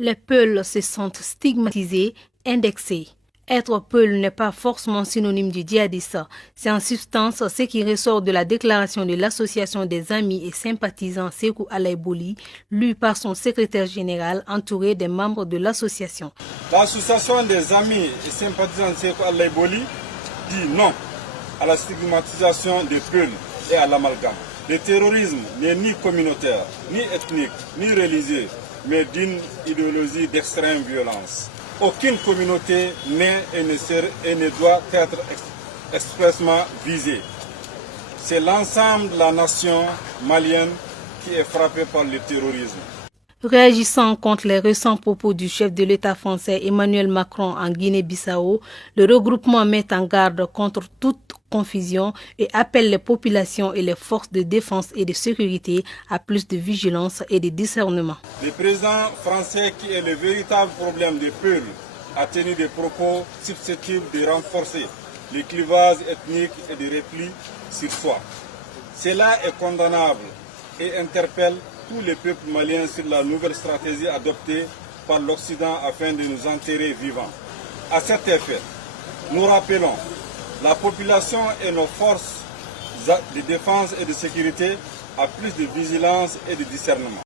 Les Peuls se sentent stigmatisés, indexés. Être Peul n'est pas forcément synonyme du djihadiste. C'est en substance ce qui ressort de la déclaration de l'Association des amis et sympathisants Sékou Alaï Boli, lue par son secrétaire général entouré des membres de l'association. L'Association des amis et sympathisants Sékou Alaï Boli dit non à la stigmatisation des Peuls et à l'amalgame. Le terrorisme n'est ni communautaire, ni ethnique, ni religieux, mais d'une idéologie d'extrême violence. Aucune communauté n'est et ne doit être expressément visée. C'est l'ensemble de la nation malienne qui est frappée par le terrorisme. Réagissant contre les récents propos du chef de l'État français Emmanuel Macron en Guinée-Bissau, le regroupement met en garde contre toute confusion et appelle les populations et les forces de défense et de sécurité à plus de vigilance et de discernement. Le président français, qui est le véritable problème des peuples, a tenu des propos susceptibles de renforcer les clivages ethniques et de repli sur soi. Cela est condamnable et interpelle tous les peuples maliens sur la nouvelle stratégie adoptée par l'Occident afin de nous enterrer vivants. À cet effet, nous rappelons la population et nos forces de défense et de sécurité à plus de vigilance et de discernement.